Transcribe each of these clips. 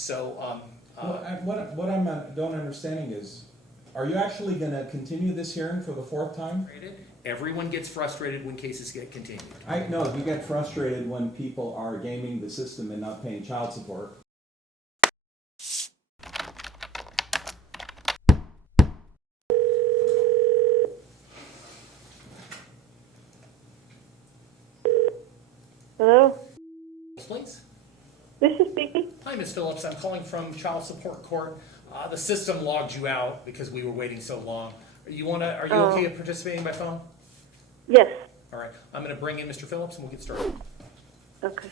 So, What I'm don't understanding is, are you actually going to continue this hearing for the fourth time? everyone gets frustrated when cases get continued. I know you get frustrated when people are gaming the system and not paying child support. Hello, Please. this is speaking. Hi, Ms. Phillips. I'm calling from Child Support Court. The system logged you out because we were waiting so long. Are you okay at participating by phone? Yes. All right. I'm going to bring in Mr. Phillips and we'll get started. Okay.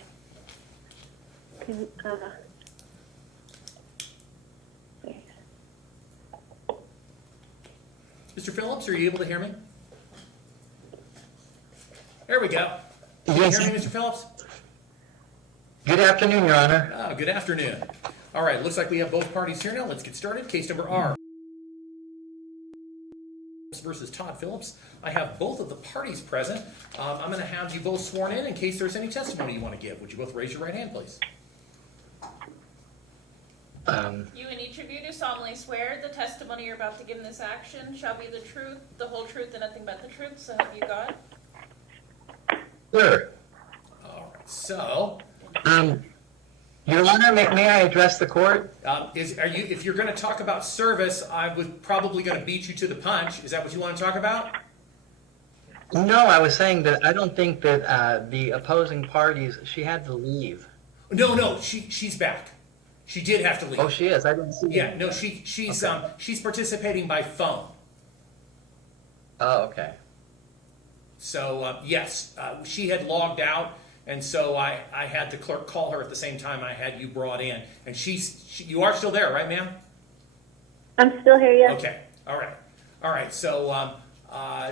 Thanks. Mr. Phillips, are you able to hear me? There we go. Can Yes. you hear me, Mr. Phillips? Good afternoon, Your Honor. Oh, good afternoon. All right, looks like we have both parties here now. Let's get started. Case number R versus Todd Phillips. I have both of the parties present. I'm going to have you both sworn in case there's any testimony you want to give. Would you both raise your right hand, please? You and each of you do solemnly swear the testimony you're about to give in this action shall be the truth, the whole truth, and nothing but the truth, so help you God? Sure. All right, so Your Honor, may I address the court? if you're going to talk about service, I was probably going to beat you to the punch. Is that what you want to talk about? No, I was saying that I don't think that the opposing parties, she had to leave. No, she's back. She did have to leave. Oh, she is? I didn't see Yeah, that. no, she's Okay. She's participating by phone. Oh, okay. So yes, she had logged out, and so I had the clerk call her at the same time I had you brought in. And you are still there, right, ma'am? I'm still here, yes. Okay, all right. So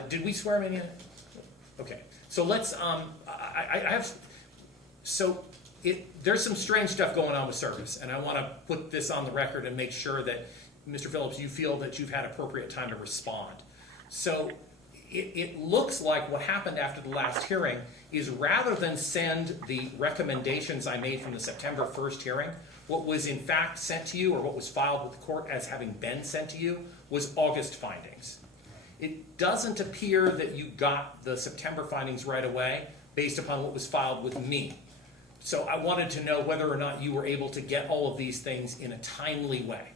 did we swear him in yet? Okay, so let's. I have. So there's some strange stuff going on with service, and I want to put this on the record and make sure that, Mr. Phillips, you feel that you've had appropriate time to respond. So it looks like what happened after the last hearing is rather than send the recommendations I made from the September 1st hearing, what was in fact sent to you, or what was filed with the court as having been sent to you, was August findings. It doesn't appear that you got the September findings right away based upon what was filed with me. So I wanted to know whether or not you were able to get all of these things in a timely way.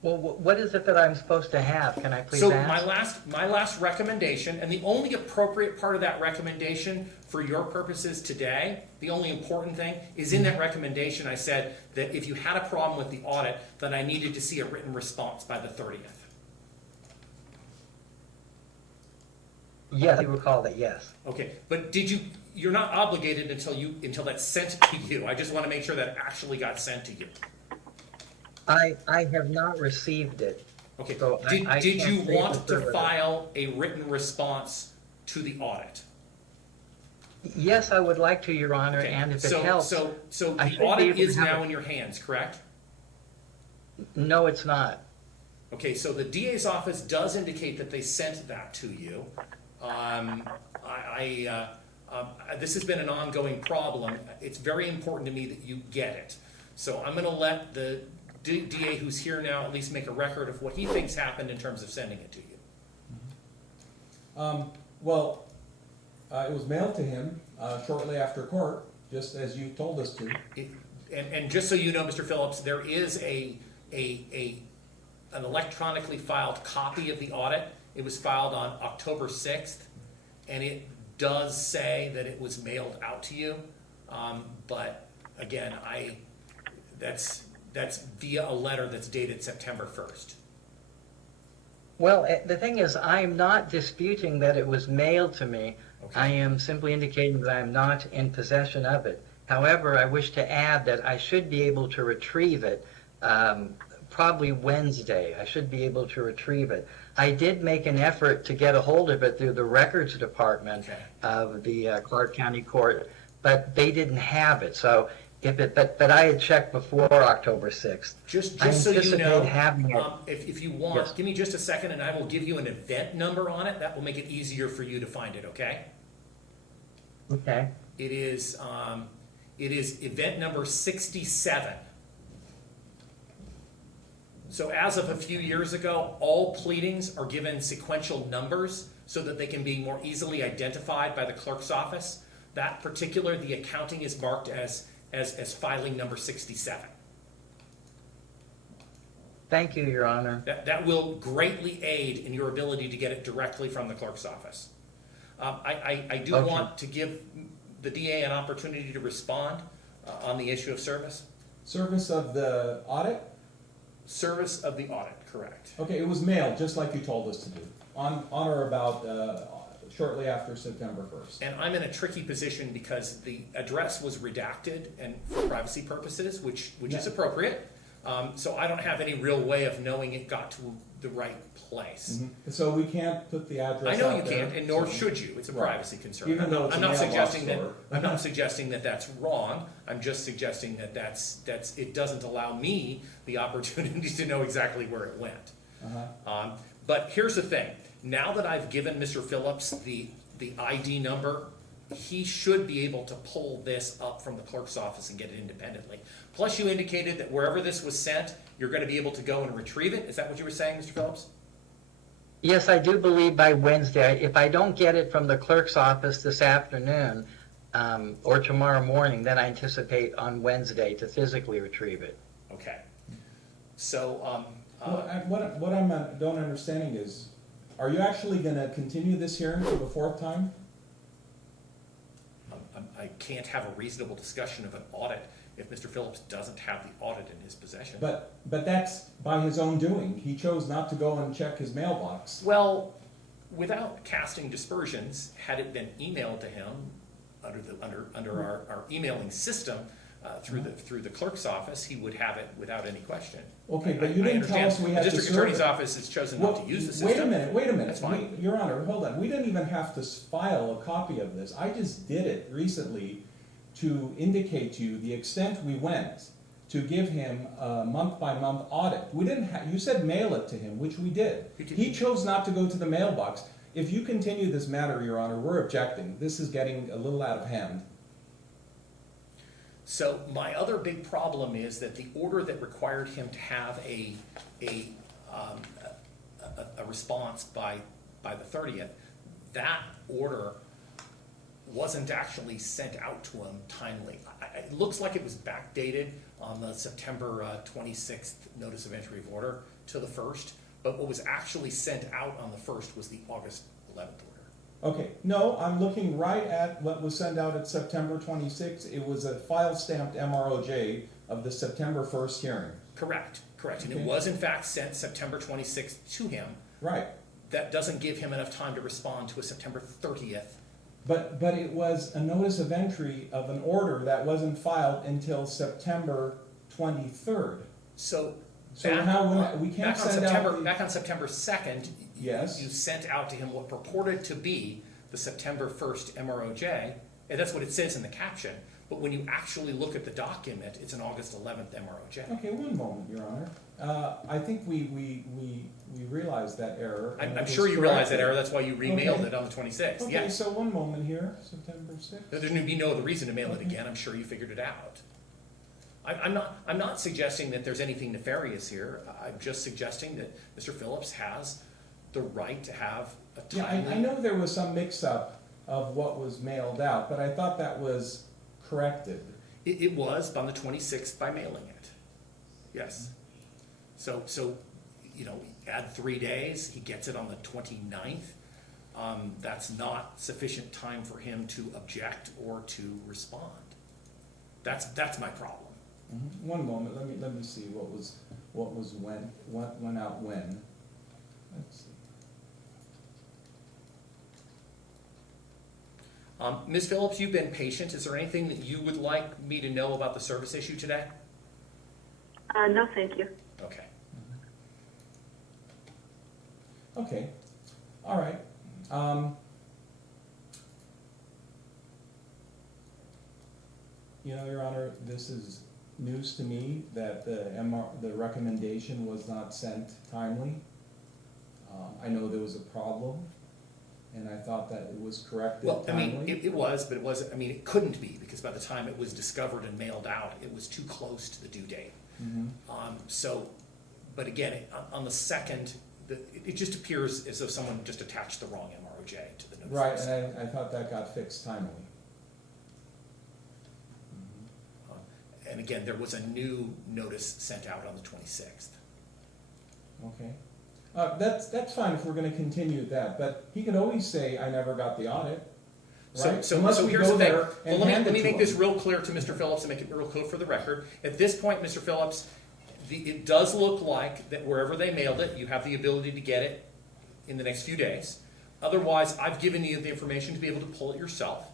Well, what is it that I'm supposed to have? Can I please So ask? my last recommendation, and the only appropriate part of that recommendation for your purposes today, the only important thing, is in that recommendation I said that if you had a problem with the audit, then I needed to see a written response by the 30th. Yes, I recall that, yes. Okay, but you're not obligated until that's sent to you. I just want to make sure that it actually got sent to you. I have not received it. Okay, So I did you can't say want for to sure. file a written response to the audit? Yes, I would like to, Your Honor, Okay, and if it so helps. so I the should be audit able to is have now it. in your hands, correct? No, it's not. Okay, so the DA's office does indicate that they sent that to you. This has been an ongoing problem. It's very important to me that you get it. So I'm going to let the DA who's here now at least make a record of what he thinks happened in terms of sending it to you. It was mailed to him shortly after court, just as you told us to. And just so you know, Mr. Phillips, there is an electronically filed copy of the audit. It was filed on October 6th, and it does say that it was mailed out to you. But again, that's via a letter that's dated September 1st. Well, the thing is, I am not disputing that it was mailed to me. Okay. I am simply indicating that I am not in possession of it. However, I wish to add that I should be able to retrieve it probably Wednesday. I should be able to retrieve it. I did make an effort to get a hold of it through the records department Okay. of the Clark County Court, but they didn't have it. So but I had checked before October 6th. Just I so you anticipate know, having it. if you want, Yes. give me just a second and I will give you an event number on it. That will make it easier for you to find it, okay? Okay. It is event number 67 So as of a few years ago, all pleadings are given sequential numbers so that they can be more easily identified by the clerk's office. That particular, the accounting is marked as filing number 67. Thank you, Your Honor. That will greatly aid in your ability to get it directly from the clerk's office. I do Okay. want to give the DA an opportunity to respond on the issue of service. Service of the audit? Service of the audit, correct. Okay, it was mailed, just like you told us to do, on or about shortly after September 1st. And I'm in a tricky position because the address was redacted and for privacy purposes, which is appropriate. So I don't have any real way of knowing it got to the right place. So we can't put the address I know out you there, can't, and nor so- should you. It's a Right. privacy concern. Even though it's I'm a not mailbox suggesting that. store. I'm not suggesting that that's wrong. I'm just suggesting that it doesn't allow me the opportunity to know exactly where it went. Uh-huh. But here's the thing. Now that I've given Mr. Phillips the ID number, he should be able to pull this up from the clerk's office and get it independently. Plus, you indicated that wherever this was sent, you're going to be able to go and retrieve it. Is that what you were saying, Mr. Phillips? Yes, I do believe by Wednesday. If I don't get it from the clerk's office this afternoon or tomorrow morning, then I anticipate on Wednesday to physically retrieve it. Okay. So, What I'm don't understanding is, are you actually gonna continue this hearing for the 4th time? I can't have a reasonable discussion of an audit if Mr. Phillips doesn't have the audit in his possession. But that's by his own doing. He chose not to go and check his mailbox. Well, without casting dispersions, had it been emailed to him under our emailing system through the clerk's office, he would have it without any question. Okay, but you didn't tell us we had to The district attorney's serve it. office has chosen not to use the system. Wait a minute. That's fine. Your Honor, hold on. We didn't even have to file a copy of this. I just did it recently to indicate to you the extent we went to give him a month-by-month audit. We didn't you said mail it to him, which we did. He chose not to go to the mailbox. If you continue this matter, Your Honor, we're objecting. This is getting a little out of hand. So my other big problem is that the order that required him to have a response by the 30th, that order wasn't actually sent out to him timely. It looks like it was backdated on the September 26th notice of entry of order to the 1st, but what was actually sent out on the 1st was the August 11th order. Okay, no, I'm looking right at what was sent out at September 26th. It was a file-stamped MROJ of the September 1st hearing. Correct. And Okay. it was in fact sent September 26th to him. Right, That doesn't give him enough time to respond to a September 30th. but it was a notice of entry of an order that wasn't filed until September 23rd. So So back how, on- we can't back on send September, out the... back on September 2nd, Yes. you sent out to him what purported to be the September 1st MROJ, and that's what it says in the caption. But when you actually look at the document, it's an August 11th MROJ. Okay, one moment, Your Honor. I think we realized that error. and I'm it was sure you realize that corrected. error, that's why you remailed Okay. it on the 26th, Okay, yes. so one moment here, September 6th. There's going to be no other reason to mail it again, I'm sure you figured it out. I'm not suggesting that there's anything nefarious here, I'm just suggesting that Mr. Phillips has the right to have a Yeah, timely. I know there was some mix-up of what was mailed out, but I thought that was corrected. It was on the 26th by mailing it, yes. So, add 3 days, he gets it on the 29th. That's not sufficient time for him to object or to respond. That's my problem. One moment, let me see what went out when. Let's see. Ms. Phillips, you've been patient. Is there anything that you would like me to know about the service issue today? No, thank you. Okay. Okay, all right. Your Honor, this is news to me that the recommendation was not sent timely. I know there was a problem, and I thought that it was corrected Well, I mean, timely. it was, but it wasn't, it couldn't be, because by the time it was discovered and mailed out, it was too close to the due date. Mhm. So But again, on the second, it just appears as though someone just attached the wrong MROJ to the notice. Right, and I thought that got fixed timely. And again, there was a new notice sent out on the 26th. Okay. That's fine if we're gonna continue that, but he could always say, I never got the audit, right? So Unless we here's go the thing. there Well, and let hand me it to make him. this real clear to Mr. Phillips and make it real clear for the record. At this point, Mr. Phillips, it does look like that wherever they mailed it, you have the ability to get it in the next few days. Otherwise, I've given you the information to be able to pull it yourself.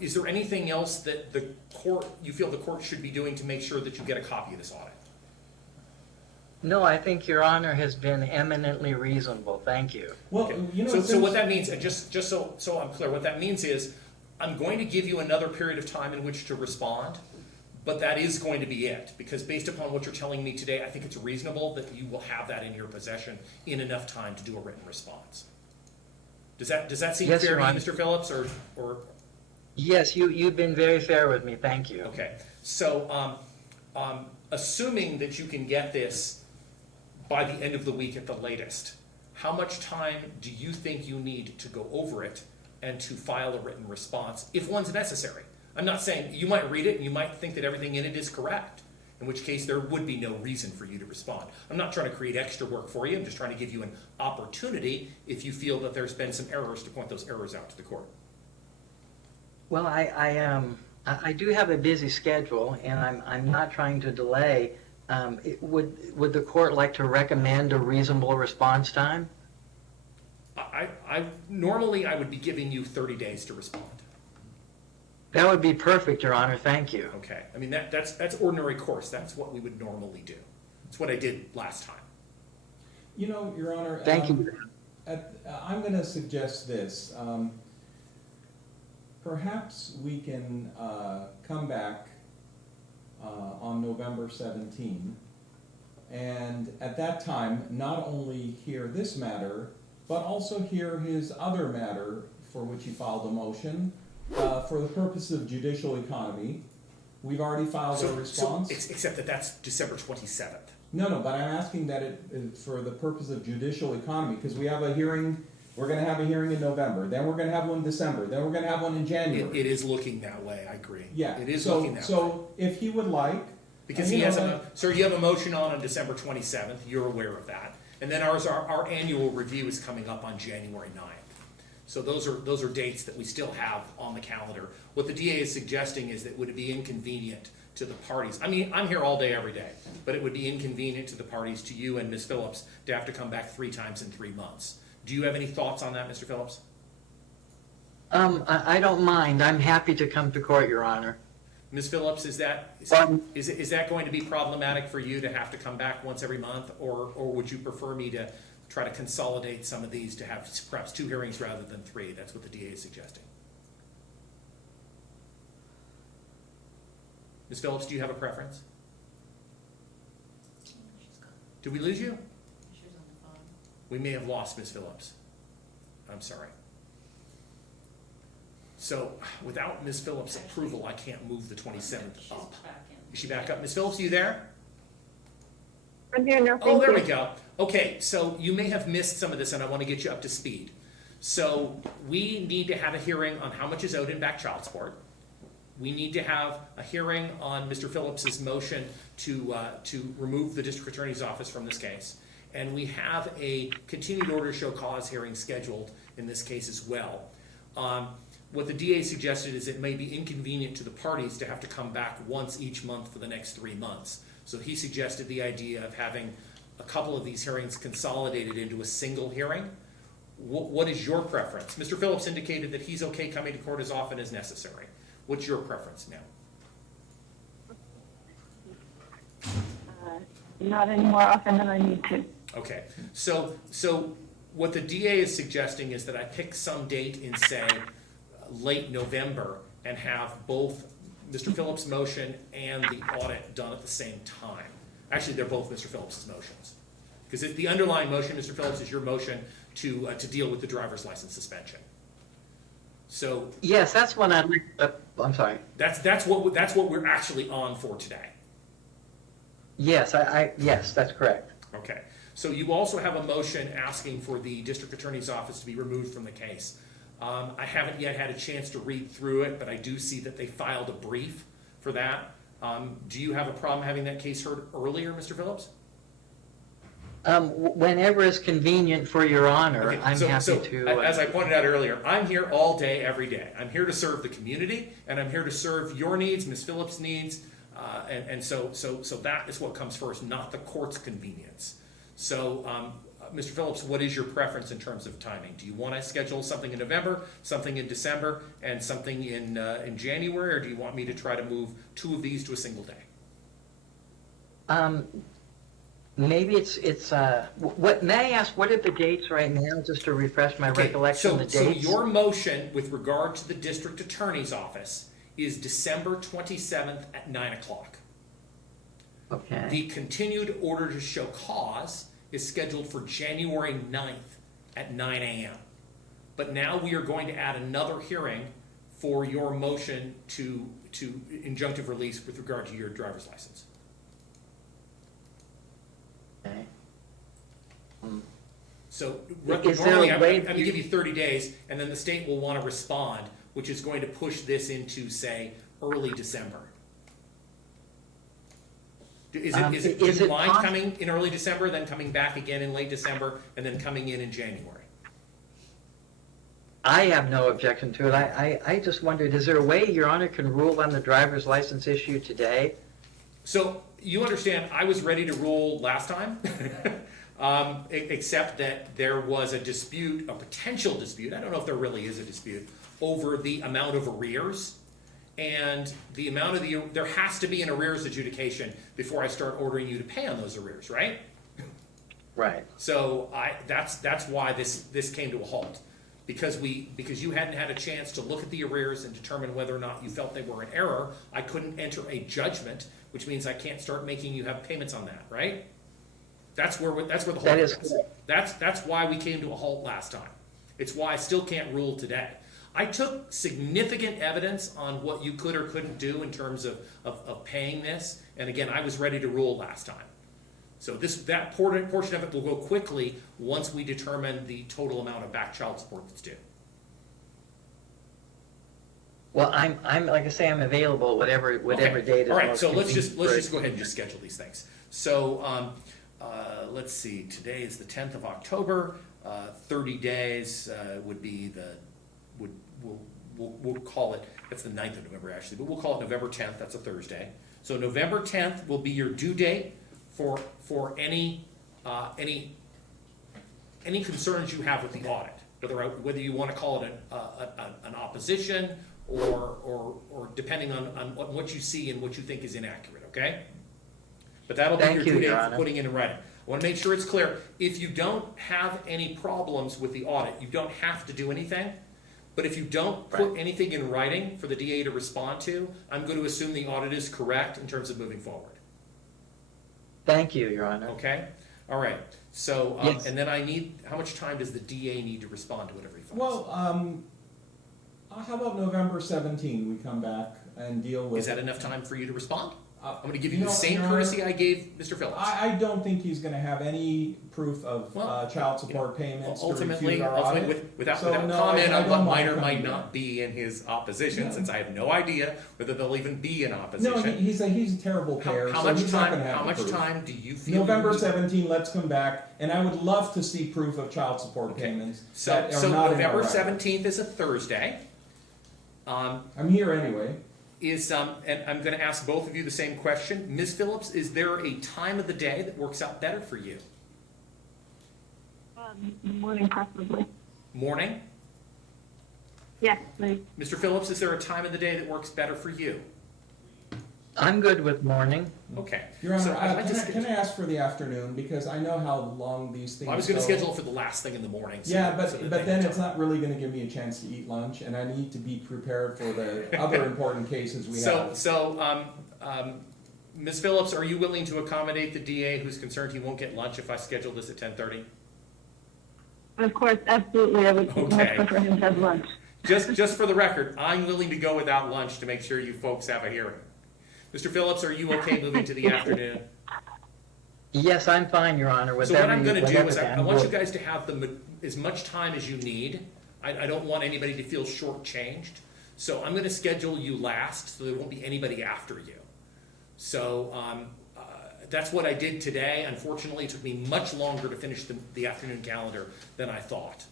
Is there anything else that you feel the court should be doing to make sure that you get a copy of this audit? No, I think Your Honor has been eminently reasonable. Thank you. Well, Okay. you know, So what that means, and just so I'm clear, what that means is, I'm going to give you another period of time in which to respond, but that is going to be it. Because based upon what you're telling me today, I think it's reasonable that you will have that in your possession in enough time to do a written response. Does that seem Yes, fair Your to you, Honor. Mr. Phillips, or? Yes, you've been very fair with me. Thank you. Okay, so, assuming that you can get this by the end of the week at the latest, how much time do you think you need to go over it and to file a written response, if one's necessary? I'm not saying, you might read it and you might think that everything in it is correct, in which case there would be no reason for you to respond. I'm not trying to create extra work for you, I'm just trying to give you an opportunity if you feel that there's been some errors to point those errors out to the court. Well, I do have a busy schedule, and I'm not trying to delay. Would the court like to recommend a reasonable response time? Normally I would be giving you 30 days to respond. That would be perfect, Your Honor. Thank you. Okay, I mean, that's ordinary course, that's what we would normally do. It's what I did last time. You know, Your Honor. Thank you. I'm gonna suggest this. Perhaps we can come back on November 17, and at that time, not only hear this matter, but also hear his other matter for which he filed a motion, for the purpose of judicial economy. We've already filed a response. Except that that's December 27th. No, but I'm asking that it for the purpose of judicial economy, because we have a hearing, we're gonna have a hearing in November, then we're gonna have one in December, then we're gonna have one in January. It is looking that way, I agree. Yeah. It is looking that way. So if he would like. Because he has sir, you have a motion on December 27th, you're aware of that. And then our annual review is coming up on January 9th. So those are dates that we still have on the calendar. What the DA is suggesting is that would it be inconvenient to the parties? I mean, I'm here all day, every day, but it would be inconvenient to the parties, to you and Ms. Phillips, to have to come back 3 times in 3 months. Do you have any thoughts on that, Mr. Phillips? I don't mind. I'm happy to come to court, Your Honor. Ms. Phillips, is that going to be problematic for you to have to come back once every month, or would you prefer me to try to consolidate some of these to have perhaps 2 hearings rather than 3? That's what the DA is suggesting. Ms. Phillips, do you have a preference? Did we lose you? She's on the phone. We may have lost Ms. Phillips. I'm sorry. So without Ms. Phillips' approval, I can't move the 27th She's up. back in. Is she back up? Ms. Phillips, are you there? I'm here now, Oh, thank there you. we go. Okay, so you may have missed some of this, and I want to get you up to speed. So we need to have a hearing on how much is owed in back child support. We need to have a hearing on Mr. Phillips's motion to remove the district attorney's office from this case. And we have a continued order to show cause hearing scheduled in this case as well. What the DA suggested is it may be inconvenient to the parties to have to come back once each month for the next 3 months. So he suggested the idea of having a couple of these hearings consolidated into a single hearing. What is your preference? Mr. Phillips indicated that he's okay coming to court as often as necessary. What's your preference now? Not any more often than I need to. Okay, so what the DA is suggesting is that I pick some date in, say, late November and have both Mr. Phillips' motion and the audit done at the same time. Actually, they're both Mr. Phillips' motions. Because the underlying motion, Mr. Phillips, is your motion to deal with the driver's license suspension. So Yes, that's what I'd like. I'm sorry. that's what we're actually on for today. Yes, yes, that's correct. Okay, so you also have a motion asking for the district attorney's office to be removed from the case. I haven't yet had a chance to read through it, but I do see that they filed a brief for that. Do you have a problem having that case heard earlier, Mr. Phillips? Whenever is convenient for Your Honor, Okay, I'm happy to. As I pointed out earlier, I'm here all day, every day. I'm here to serve the community, and I'm here to serve your needs, Ms. Phillips' needs, and so that is what comes first, not the court's convenience. So, Mr. Phillips, what is your preference in terms of timing? Do you want to schedule something in November, something in December, and something in January, or do you want me to try to move 2 of these to a single day? Maybe it's what, may I ask, what are the dates right now, just to refresh my recollection of the So dates? your motion with regard to the district attorney's office is December 27th at 9 o'clock. Okay, The continued order to show cause is scheduled for January 9th at 9 a.m. But now we are going to add another hearing for your motion to injunctive release with regard to your driver's license. okay. So Is there a normally I'm way going to give you 30 days, and then the state will want to respond, which is going to push this into, say, early December. Do you mind coming in early December, then coming back again in late December, and then coming in January? I have no objection to it. I just wondered, is there a way Your Honor can rule on the driver's license issue today? So you understand, I was ready to rule last time, except that there was a dispute, a potential dispute, I don't know if there really is a dispute, over the amount of arrears. And the amount of there has to be an arrears adjudication before I start ordering you to pay on those arrears, right? Right. So that's why this came to a halt. Because you hadn't had a chance to look at the arrears and determine whether or not you felt they were in error, I couldn't enter a judgment, which means I can't start making you have payments on that, right? That's where the halt That is is. correct. That's why we came to a halt last time. It's why I still can't rule today. I took significant evidence on what you could or couldn't do in terms of paying this, and again, I was ready to rule last time. So that portion of it will go quickly once we determine the total amount of back child support that's due. Well, I'm like I say, I'm available whatever Okay. date is All right, most so let's convenient just go ahead and just schedule these things. So let's see, today is the 10th of October. 30 days would be we'll call it, that's the 9th of November actually, but we'll call it November 10th, that's a Thursday. So November 10th will be your due date for any concerns you have with the audit, whether you want to call it an opposition or depending on what you see and what you think is inaccurate, okay? But that'll be your due date for putting it in writing. I want to make sure it's clear. If you don't have any problems with the audit, you don't have to do anything. But if you don't put anything in writing for the DA to respond to, I'm going to assume the audit is correct in terms of moving forward. Thank you, Your Honor. Okay? All right. So, Yes. and then how much time does the DA need to respond to whatever he finds? Well, how about November 17, we come back and deal with. Is that enough time for you to respond? I'm going to give you you the know, same Your Honor, courtesy I gave Mr. Phillips. I don't think he's gonna have any proof of child support payments to refute our audit. Without So, no, comment I on don't what might mind or might coming not back. be in his opposition, No. since I have no idea whether there'll even be an No, opposition. he's a terrible payer, How so much he's not time? gonna have How the much proof. time do you feel? November you need? 17, let's come back, and I would love to see proof of child support Okay. payments So that are not in our November record. 17th is a Thursday. I'm here anyway. And I'm going to ask both of you the same question. Ms. Phillips, is there a time of the day that works out better for you? Morning preferably. Morning? Yes, please. Mr. Phillips, is there a time of the day that works better for you? I'm good with morning. Okay. Your Honor, So I'd like to can I ask for the afternoon, because I know how long these things I was going to go. schedule it for the last thing in the morning. Yeah, so that but they then can it's talk. not really gonna give me a chance to eat lunch, and I need to be prepared for the other important cases we have. So, Ms. Phillips, are you willing to accommodate the DA who's concerned he won't get lunch if I schedule this at 10:30? Of course, absolutely. I would much Okay. prefer him to have lunch. Just for the record, I'm willing to go without lunch to make sure you folks have a hearing. Mr. Phillips, are you okay moving to the afternoon? Yes, I'm fine, Your Honor. So what I'm gonna do whatever is I the- want you guys to have as much time as you need. I don't want anybody to feel shortchanged. So I'm gonna schedule you last, so there won't be anybody after you. So, that's what I did today. Unfortunately, it took me much longer to finish the afternoon calendar than I thought.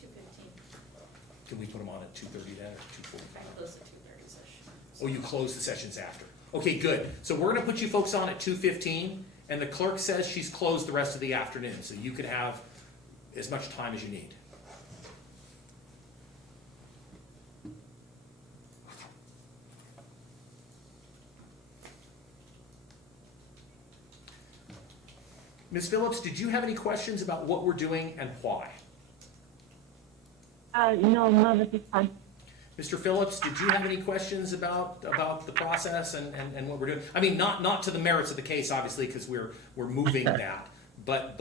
2:15. Can we put them on at 2:30 then, or 2:45? I close at 2:30 session. Oh, you close the sessions after. Okay, good. So we're gonna put you folks on at 2:15, and the clerk says she's closed the rest of the afternoon, so you could have as much time as you need. Ms. Phillips, did you have any questions about what we're doing and why? No, not at this time. Mr. Phillips, did you have any questions about the process and what we're doing? I mean, not to the merits of the case, obviously, because we're moving that. But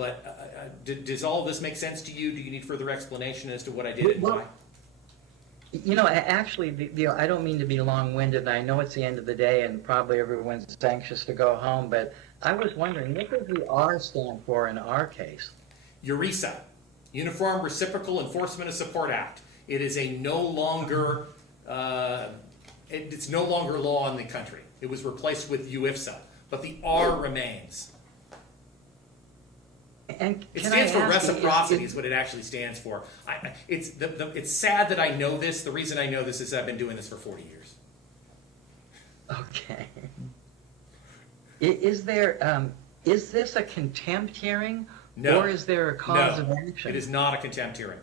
does all of this make sense to you? Do you need further explanation as to what I did and why? You know, actually, I don't mean to be long-winded. I know it's the end of the day and probably everyone's anxious to go home, but I was wondering, what does the R stand for in our case? URESA, Uniform Reciprocal Enforcement of Support Act. It is it's no longer law in the country. It was replaced with UIFSA, but the R remains. And It can stands I for ask you, reciprocity is what it actually stands for. It's sad that I know this. The reason I know this is I've been doing this for 40 years. Okay. Is this a contempt hearing? No. Or is there a cause No, of action? It is not a contempt hearing.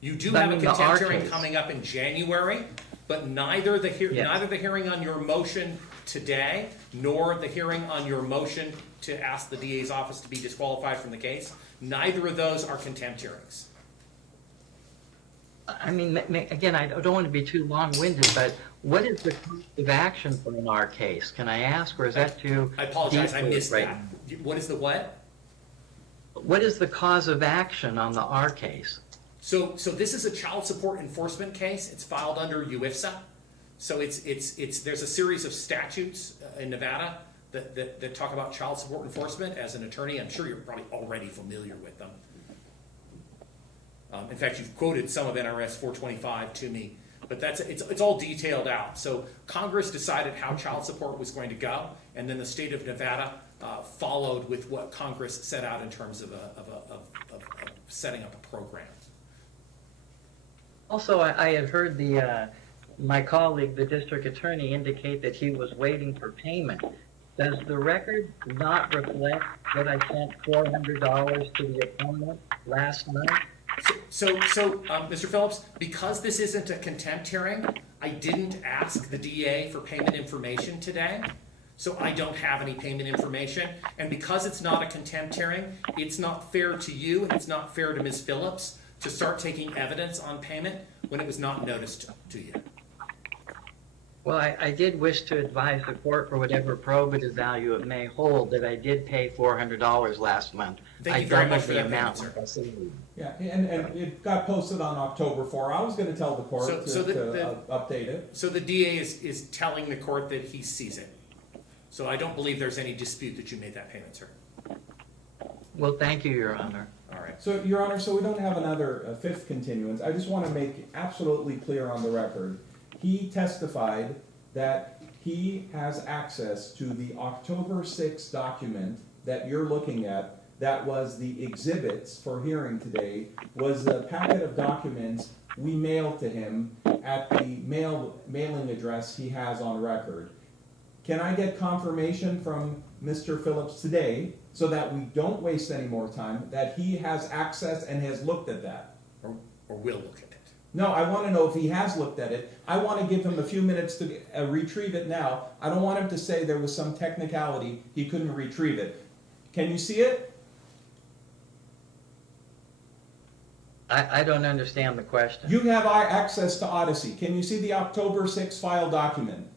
You do But I have a mean, the contempt R hearing case. coming up in January, but neither the hearing on your motion today, nor the hearing on your motion to ask the DA's office to be disqualified from the case, neither of those are contempt hearings. I mean, again, I don't want to be too long-winded, but what is the cause of action for an R case? Can I ask, or is that too? I apologize, I deep missed right that. What is the what? What is the cause of action on the R case? So this is a child support enforcement case. It's filed under UIFSA. So there's a series of statutes in Nevada that talk about child support enforcement. As an attorney, I'm sure you're probably already familiar with them. In fact, you've quoted some of NRS 425 to me, but it's all detailed out. So Congress decided how child support was going to go, and then the state of Nevada followed with what Congress set out in terms of setting up a program. Also, I had heard my colleague, the district attorney, indicate that he was waiting for payment. Does the record not reflect that I sent $400 to the opponent last month? So, Mr. Phillips, because this isn't a contempt hearing, I didn't ask the DA for payment information today, so I don't have any payment information. And because it's not a contempt hearing, it's not fair to you and it's not fair to Ms. Phillips to start taking evidence on payment when it was not noticed to you. Well, I did wish to advise the court, for whatever probative value it may hold, that I did pay $400 last month. Thank you very much I for doubled the that payment, amount. sir. Yeah, and it got posted on October 4. I was gonna tell the court So to update it. So the DA is telling the court that he sees it. So I don't believe there's any dispute that you made that payment, sir. Well, thank you, Your Honor. All right. So, Your Honor, so we don't have another fifth continuance. I just want to make absolutely clear on the record. He testified that he has access to the October 6th document that you're looking at, that was the exhibits for hearing today, was the packet of documents we mailed to him at the mailing address he has on record. Can I get confirmation from Mr. Phillips today, so that we don't waste any more time, that he has access and has looked at that? Or will look at it. No, I want to know if he has looked at it. I want to give him a few minutes to retrieve it now. I don't want him to say there was some technicality, he couldn't retrieve it. Can you see it? I don't understand the question. You have access to Odyssey. Can you see the October 6th file document?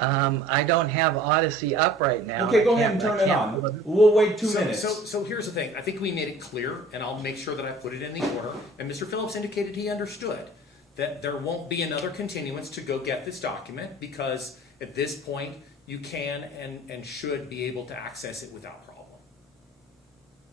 I don't have Odyssey up right now. Okay, I go ahead can't- and turn I it can't- on. We'll wait 2 So- minutes. So here's the thing. I think we made it clear, and I'll make sure that I put it in the order. And Mr. Phillips indicated he understood that there won't be another continuance to go get this document, because at this point, you can and should be able to access it without problem.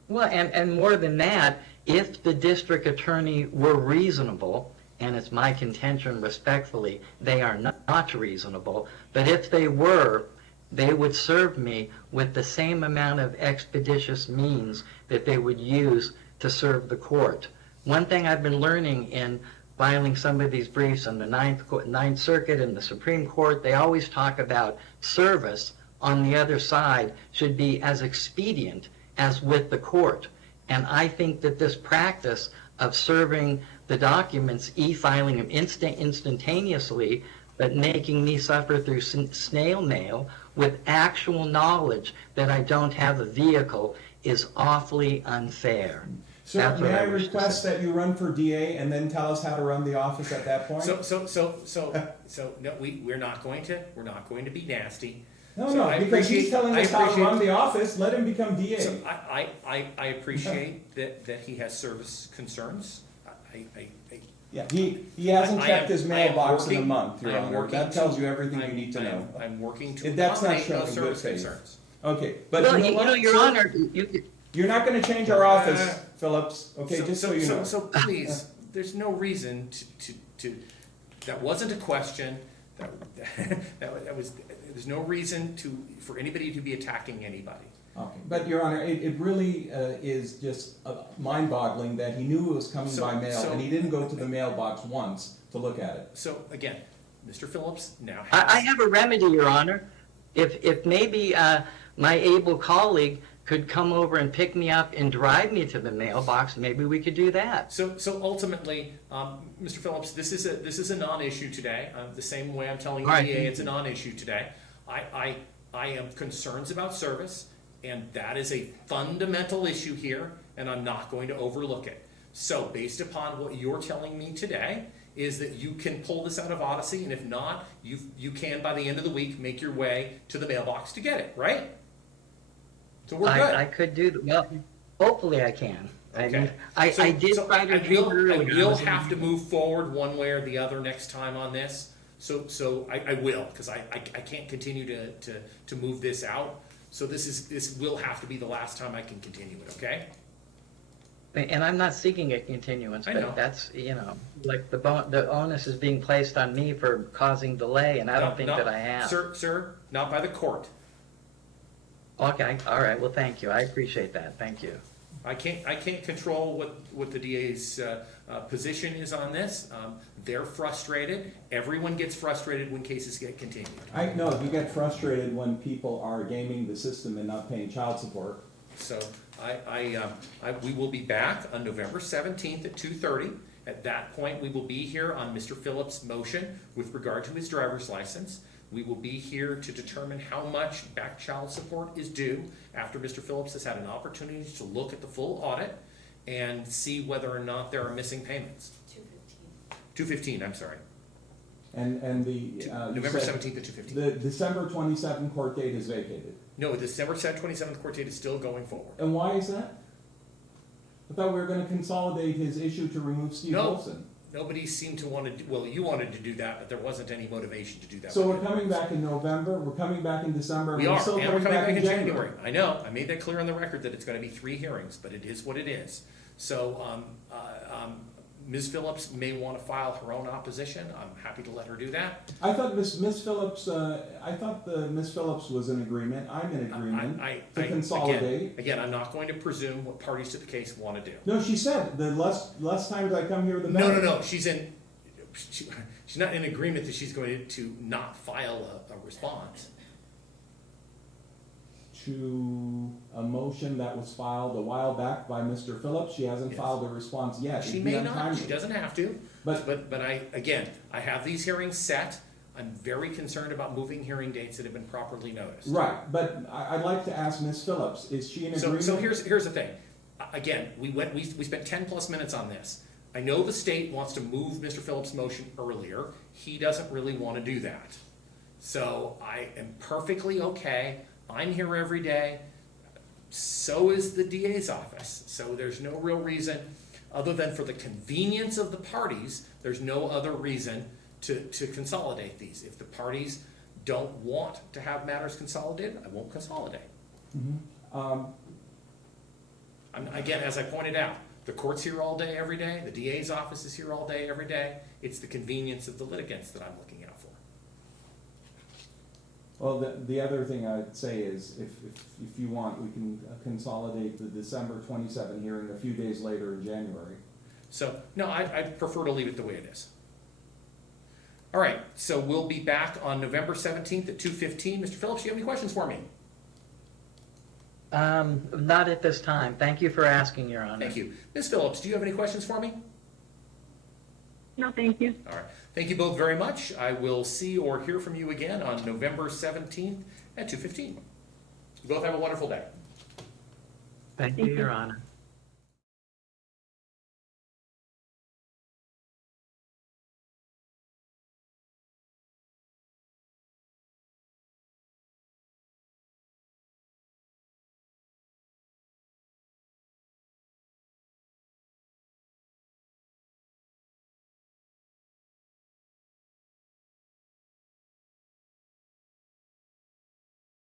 Well, and more than that, if the district attorney were reasonable, and it's my contention respectfully, they are not reasonable, but if they were, they would serve me with the same amount of expeditious means that they would use to serve the court. One thing I've been learning in filing some of these briefs on the Ninth Circuit and the Supreme Court, they always talk about service on the other side should be as expedient as with the court. And I think that this practice of serving the documents, e-filing them instantaneously, but making me suffer through snail mail with actual knowledge that I don't have a vehicle is awfully unfair. Sir, That's what may I wish to request say. that you run for DA and then tell us how to run the office at that point? So no, we're not going to be nasty. No, So no, I because he's appreciate- telling I us how to appreciate- run the office, let him become DA. So I appreciate that he has service concerns. Yeah, he hasn't I checked am- his I am mailbox in a working- month, Your I am Honor. working That tells to- you everything you I'm- need to know. I'm working to That's not accommodate showing those good service faith. concerns. Okay, but Well, you know you what, know, Your sir? Honor, You're not gonna change our office, Phillips, okay, just so you know. So please, there's no reason to, that wasn't a question, that was, there's no reason for anybody to be attacking anybody. Okay, but Your Honor, it really is just mind-boggling that he knew it was coming by mail and he didn't go to the mailbox once to look at it. So again, Mr. Phillips now I has, have a remedy, Your Honor. If maybe my able colleague could come over and pick me up and drive me to the mailbox, maybe we could do that. so ultimately, Mr. Phillips, this is a non-issue today. The same way I'm telling the All right. DA it's a non-issue today. I am concerns about service, and that is a fundamental issue here, and I'm not going to overlook it. So based upon what you're telling me today, is that you can pull this out of Odyssey, and if not, you can, by the end of the week, make your way to the mailbox to get it, right? So we're good. I could do, well, hopefully I can. Okay. I did So try to I do it earlier. will have to move forward one way or the other next time on this. So I will, because I can't continue to move this out. So this will have to be the last time I can continue it, okay? And I'm not seeking a continuance, I know. but that's, like the onus is being placed on me for causing delay, and I don't think that I have. Sir, not by the court. Okay, all right, well, thank you. I appreciate that. Thank you. I can't control what the DA's position is on this. They're frustrated. Everyone gets frustrated when cases get continued. I know, you get frustrated when people are gaming the system and not paying child support. So we will be back on November 17th at 2:30. At that point, we will be here on Mr. Phillips' motion with regard to his driver's license. We will be here to determine how much back child support is due after Mr. Phillips has had an opportunity to look at the full audit and see whether or not there are missing payments. 215, I'm sorry. And the, you November said 17th at 2:15. the December 27 court date is vacated. No, the December 27th court date is still going forward. And why is that? I thought we were gonna consolidate his issue to remove Steve No. Wilson. Nobody seemed to want to, well, you wanted to do that, but there wasn't any motivation to do that. So we're coming back in November, we're coming back in December, and We we're are, still and we're coming coming back in January. I know, I made that clear on the record that it's gonna be 3 hearings, but it is what it is. So, Ms. Phillips may want to file her own opposition, I'm happy to let her do that. I thought Miss Phillips, Miss Phillips was in agreement, I'm in agreement to consolidate. Again, I'm not going to presume what parties to the case want to do. No, she said, the less times I come here, the better. No, she's not in agreement that she's going to not file a response. To a motion that was filed a while back by Mr. Phillips, she hasn't Yes. filed a response yet. She It'd be may not, untimely. she doesn't have to, But, but I have these hearings set. I'm very concerned about moving hearing dates that have been properly noticed. right, but I'd like to ask Miss Phillips, is she in agreement? So here's the thing. Again, we spent 10+ minutes on this. I know the state wants to move Mr. Phillips' motion earlier. He doesn't really want to do that. So I am perfectly okay. I'm here every day. So is the DA's office. So there's no real reason, other than for the convenience of the parties, there's no other reason to consolidate these. If the parties don't want to have matters consolidated, I won't consolidate. Again, as I pointed out, the court's here all day, every day, the DA's office is here all day, every day. It's the convenience of the litigants that I'm looking out for. Well, the other thing I'd say is, if you want, we can consolidate the December 27 hearing a few days later in January. So, no, I'd prefer to leave it the way it is. All right, so we'll be back on November 17th at 2:15. Mr. Phillips, do you have any questions for me? Not at this time. Thank you for asking, Your Honor. Thank you. Ms. Phillips, do you have any questions for me? No, thank you. All right, thank you both very much. I will see or hear from you again on November 17th at 2:15. You both have a wonderful day. Thank you, Your Honor.